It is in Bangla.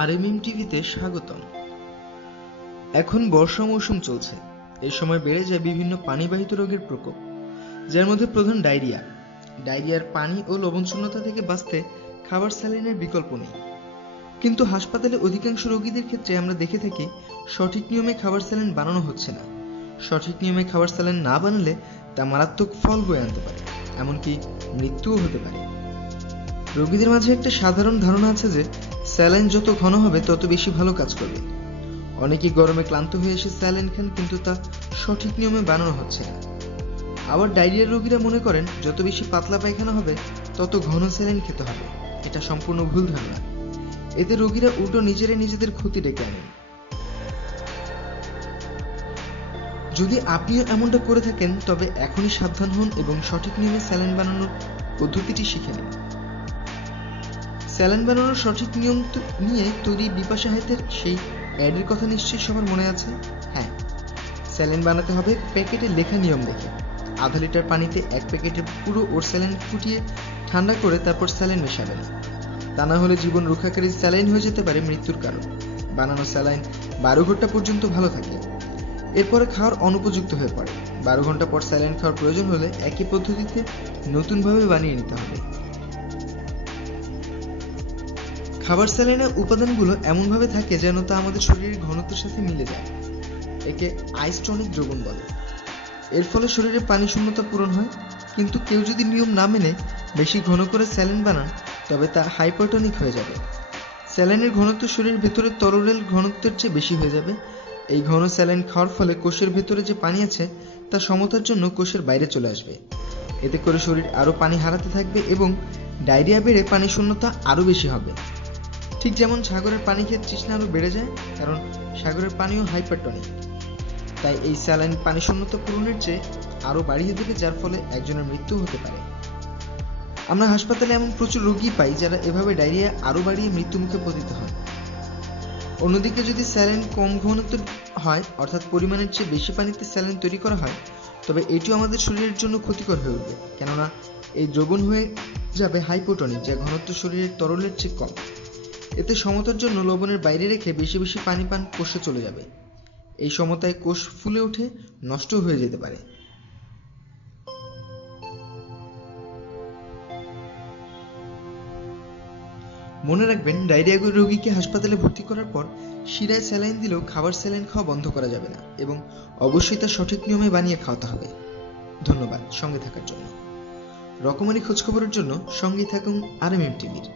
আরএমএম টিভিতে স্বাগতম। এখন বর্ষা মৌসুম চলছে। এই সময় বেড়ে যায় বিভিন্ন পানিবাহিত রোগের প্রকোপ, যার মধ্যে প্রধান ডায়রিয়া। ডায়রিয়ার পানি ও লবণশূন্যতা থেকে বাঁচতে খাবার স্যালাইনের বিকল্প নেই। কিন্তু হাসপাতালে অধিকাংশ রোগীদের ক্ষেত্রে আমরা দেখে থাকি সঠিক নিয়মে খাবার স্যালাইন বানানো হচ্ছে না। সঠিক নিয়মে খাবার স্যালাইন না বানালে তা মারাত্মক ফল বয়ে আনতে পারে, এমনকি মৃত্যুও হতে পারে। রোগীদের মাঝে একটা সাধারণ ধারণা আছে যে স্যালাইন যত ঘন হবে তত বেশি ভালো কাজ করবে। অনেকেই গরমে ক্লান্ত হয়ে এসে স্যালাইন খান, কিন্তু তা সঠিক নিয়মে বানানো হচ্ছে না। আবার ডায়রিয়ার রোগীরা মনে করেন যত বেশি পাতলা পায়খানা হবে তত ঘন স্যালাইন খেতে হবে। এটা সম্পূর্ণ ভুল ধারণা। এতে রোগীরা উল্টো নিজেদের ক্ষতি ডেকে আনেন। যদি আপনিও এমনটা করে থাকেন তবে এখনই সাবধান হন এবং সঠিক নিয়মে স্যালাইন বানানোর পদ্ধতিটি শিখে নিন। স্যালাইন বানানোর সঠিক নিয়ম নিয়ে তৈরি বিপাশা হায়তের সেই অ্যাডের কথা নিশ্চয়ই সবার মনে আছে। হ্যাঁ, স্যালাইন বানাতে হবে প্যাকেটে লেখা নিয়ম দেখে। আধা লিটার পানিতে 1 প্যাকেটের পুরো ওর স্যালাইন ফুটিয়ে ঠান্ডা করে তারপর স্যালাইন মেশাবেন। তা না হলে জীবন রক্ষাকারী স্যালাইন হয়ে যেতে পারে মৃত্যুর কারণ। বানানো স্যালাইন 12 ঘন্টা পর্যন্ত ভালো থাকে, এরপরে খাওয়ার অনুপযুক্ত হয়ে পড়ে। 12 ঘন্টা পর স্যালাইন খাওয়ার প্রয়োজন হলে একই পদ্ধতিতে নতুনভাবে বানিয়ে নিতে হবে। খাবার স্যালাইনের উপাদানগুলো এমনভাবে থাকে যেন তা আমাদের শরীরের ঘনত্বের সাথে মিলে যায়। একে আইসটনিক দ্রবণ বলে। এর ফলে শরীরে পানি শূন্যতা পূরণ হয়। কিন্তু কেউ যদি নিয়ম না মেনে বেশি ঘন করে স্যালাইন বানান তবে তা হাইপারটনিক হয়ে যাবে। স্যালাইনের ঘনত্ব শরীরের ভেতরে তরলের ঘনত্বের চেয়ে বেশি হয়ে যাবে। এই ঘন স্যালাইন খাওয়ার ফলে কোষের ভেতরে যে পানি আছে তা সমতার জন্য কোষের বাইরে চলে আসবে। এতে করে শরীর আরও পানি হারাতে থাকবে এবং ডায়রিয়া বেড়ে পানি শূন্যতা আরও বেশি হবে। ঠিক যেমন সাগরের পানি খেয়ে তৃষ্ণা আরও বেড়ে যায়, কারণ সাগরের পানিও হাইপারটনিক। তাই এই স্যালাইন পানি শূন্যতা পূরণের চেয়ে আরও বাড়িয়ে দেবে, যার ফলে একজনের মৃত্যু হতে পারে। আমরা হাসপাতালে এমন প্রচুর রোগী পাই যারা এভাবে ডায়রিয়া আরও বাড়িয়ে মৃত্যুমুখে পতিত হয়। অন্যদিকে যদি স্যালাইন কম ঘনত্বের হয়, অর্থাৎ পরিমাণের চেয়ে বেশি পানিতে স্যালাইন তৈরি করা হয়, তবে এটিও আমাদের শরীরের জন্য ক্ষতিকর হয়ে উঠবে, কেননা এই দ্রবণ হয়ে যাবে হাইপোটনিক, যা ঘনত্ব শরীরের তরলের চেয়ে কম। এতে সমতার জন্য লবণের বাইরে রেখে বেশি বেশি পানি পান কোষে চলে যাবে। এই সমতায় কোষ ফুলে উঠে নষ্ট হয়ে যেতে পারে। মনে রাখবেন, ডায়রিয়া রোগীকে হাসপাতালে ভর্তি করার পর শিরায় স্যালাইন দিলেও খাবার স্যালাইন খাওয়া বন্ধ করা যাবে না, এবং অবশ্যই তা সঠিক নিয়মে বানিয়ে খাওয়াতে হবে। ধন্যবাদ সঙ্গে থাকার জন্য। রকমারি খোঁজখবরের জন্য সঙ্গেই থাকুন আরএমএম টিভির।